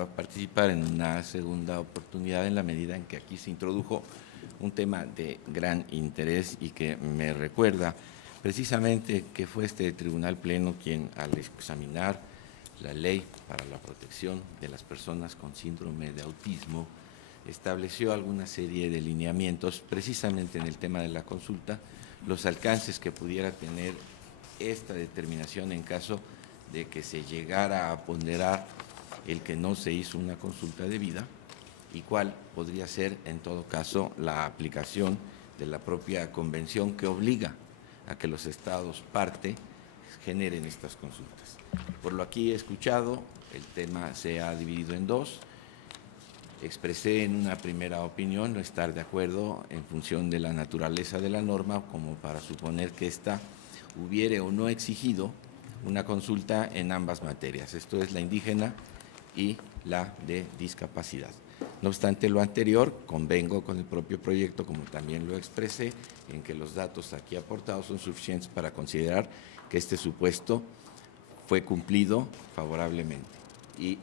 a participar en una segunda oportunidad en la medida en que aquí se introdujo un tema de gran interés y que me recuerda precisamente que fue este Tribunal Pleno quien, al examinar la ley para la protección de las personas con síndrome de autismo, estableció alguna serie de lineamientos precisamente en el tema de la consulta, los alcances que pudiera tener esta determinación en caso de que se llegara a ponderar el que no se hizo una consulta debida y cuál podría ser en todo caso la aplicación de la propia convención que obliga a que los estados parte generen estas consultas. Por lo aquí escuchado, el tema se ha dividido en dos. Expresé en una primera opinión no estar de acuerdo en función de la naturaleza de la norma como para suponer que ésta hubiere o no exigido una consulta en ambas materias, esto es la indígena y la de discapacidad. No obstante lo anterior, convengo con el propio proyecto, como también lo expresé, en que los datos aquí aportados son suficientes para considerar que este supuesto fue cumplido favorablemente. E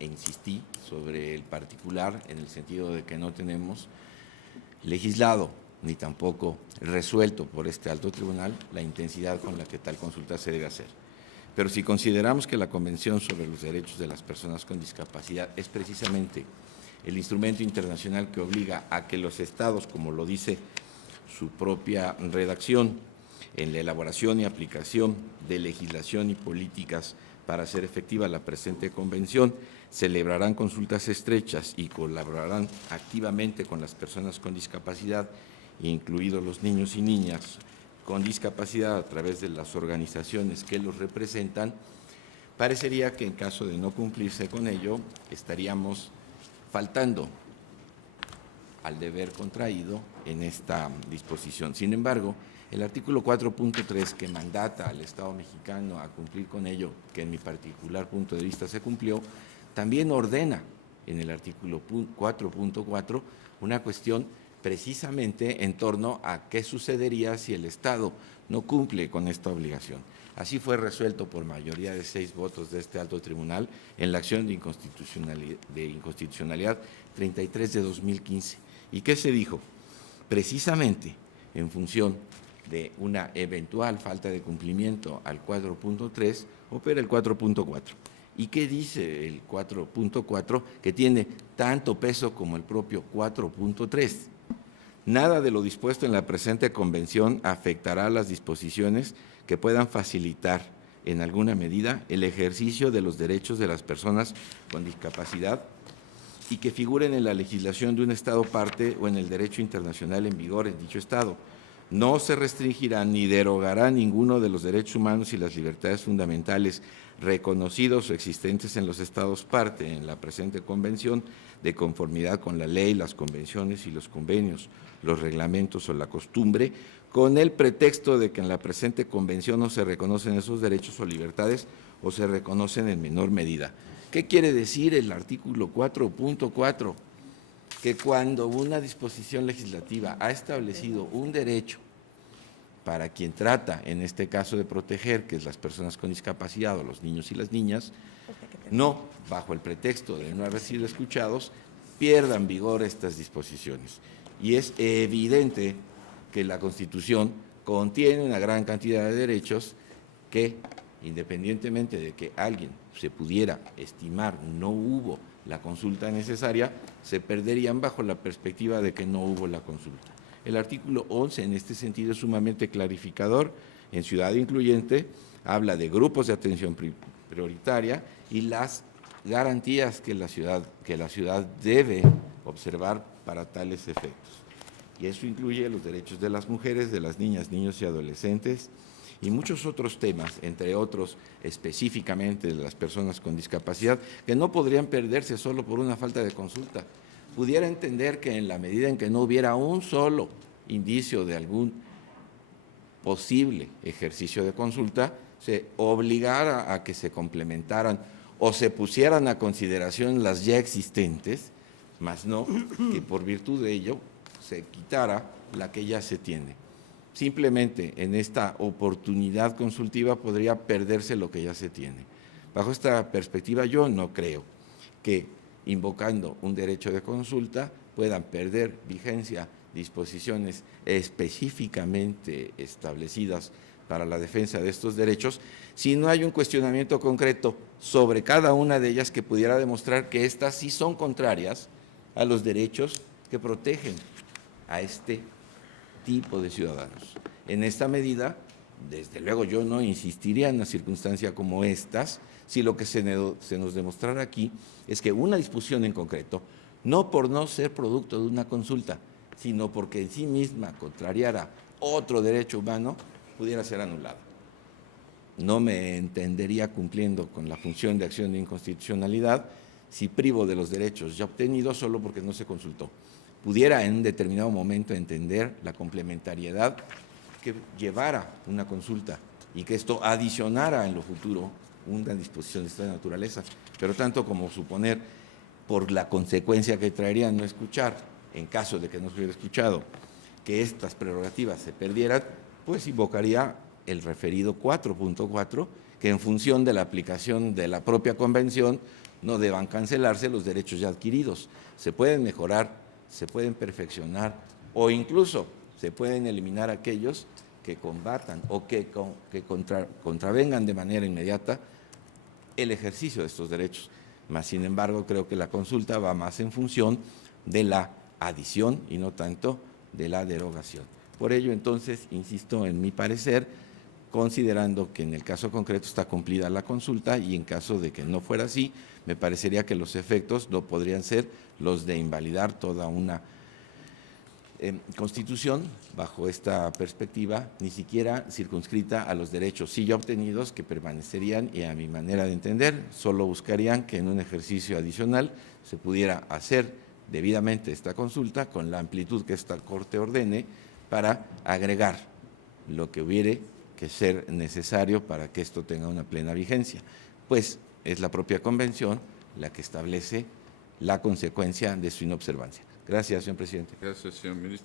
insistí sobre el particular en el sentido de que no tenemos legislado ni tampoco resuelto por este alto tribunal la intensidad con la que tal consulta se debe hacer. Pero si consideramos que la Convención sobre los Derechos de las Personas con Discapacidad es precisamente el instrumento internacional que obliga a que los estados, como lo dice su propia redacción, en la elaboración y aplicación de legislación y políticas para hacer efectiva la presente convención, celebrarán consultas estrechas y colaborarán activamente con las personas con discapacidad, incluidos los niños y niñas con discapacidad a través de las organizaciones que los representan, parecería que en caso de no cumplirse con ello, estaríamos faltando al deber contraído en esta disposición. Sin embargo, el artículo 4.3 que mandata al Estado mexicano a cumplir con ello, que en mi particular punto de vista se cumplió, también ordena en el artículo 4.4 una cuestión precisamente en torno a qué sucedería si el Estado no cumple con esta obligación. Así fue resuelto por mayoría de 6 votos de este alto tribunal en la acción de inconstitucionalidad 33 de 2015. ¿Y qué se dijo? Precisamente en función de una eventual falta de cumplimiento al 4.3, opera el 4.4. ¿Y qué dice el 4.4? Que tiene tanto peso como el propio 4.3. Nada de lo dispuesto en la presente convención afectará las disposiciones que puedan facilitar en alguna medida el ejercicio de los derechos de las personas con discapacidad y que figuren en la legislación de un Estado parte o en el derecho internacional en vigor en dicho Estado. No se restringirá ni derogará ninguno de los derechos humanos y las libertades fundamentales reconocidos o existentes en los Estados parte en la presente convención de conformidad con la ley, las convenciones y los convenios, los reglamentos o la costumbre, con el pretexto de que en la presente convención no se reconocen esos derechos o libertades o se reconocen en menor medida. ¿Qué quiere decir el artículo 4.4? Que cuando una disposición legislativa ha establecido un derecho para quien trata, en este caso de proteger, que es las personas con discapacidad o los niños y las niñas, no, bajo el pretexto de no haber sido escuchados, pierdan vigor estas disposiciones. Y es evidente que la Constitución contiene una gran cantidad de derechos que, independientemente de que alguien se pudiera estimar no hubo la consulta necesaria, se perderían bajo la perspectiva de que no hubo la consulta. El artículo 11 en este sentido es sumamente clarificador. En Ciudad Incluyente habla de grupos de atención prioritaria y las garantías que la ciudad debe observar para tales efectos. Y eso incluye los derechos de las mujeres, de las niñas, niños y adolescentes, y muchos otros temas, entre otros específicamente de las personas con discapacidad, que no podrían perderse solo por una falta de consulta. Pudiera entender que en la medida en que no hubiera un solo indicio de algún posible ejercicio de consulta, se obligara a que se complementaran o se pusieran a consideración las ya existentes, más no que por virtud de ello se quitara la que ya se tiene. Simplemente en esta oportunidad consultiva podría perderse lo que ya se tiene. Bajo esta perspectiva yo no creo que, invocando un derecho de consulta, puedan perder vigencia disposiciones específicamente establecidas para la defensa de estos derechos, si no hay un cuestionamiento concreto sobre cada una de ellas que pudiera demostrar que estas sí son contrarias a los derechos que protegen a este tipo de ciudadanos. En esta medida, desde luego yo no insistiría en una circunstancia como estas, si lo que se nos demostrara aquí es que una disposición en concreto, no por no ser producto de una consulta, sino porque en sí misma contrariara otro derecho humano, pudiera ser anulada. No me entendería cumpliendo con la función de acción de inconstitucionalidad si privo de los derechos ya obtenidos solo porque no se consultó. Pudiera en un determinado momento entender la complementariedad que llevara una consulta y que esto adicionara en lo futuro una disposición de esta naturaleza, pero tanto como suponer por la consecuencia que traería no escuchar, en caso de que no se hubiera escuchado, que estas prerrogativas se perdieran, pues invocaría el referido 4.4, que en función de la aplicación de la propia convención no deban cancelarse los derechos ya adquiridos. Se pueden mejorar, se pueden perfeccionar o incluso se pueden eliminar aquellos que combatan o que contravengan de manera inmediata el ejercicio de estos derechos. Mas, sin embargo, creo que la consulta va más en función de la adición y no tanto de la derogación. Por ello, entonces, insisto en mi parecer, considerando que en el caso concreto está cumplida la consulta y en caso de que no fuera así, me parecería que los efectos no podrían ser los de invalidar toda una Constitución bajo esta perspectiva, ni siquiera circunscrita a los derechos sí ya obtenidos que permanecerían y a mi manera de entender solo buscarían que en un ejercicio adicional se pudiera hacer debidamente esta consulta con la amplitud que esta Corte ordene para agregar lo que hubiere que ser necesario para que esto tenga una plena vigencia, pues es la propia Convención la que establece la consecuencia de su inobservancia. Gracias, señor presidente. Gracias, señor ministro.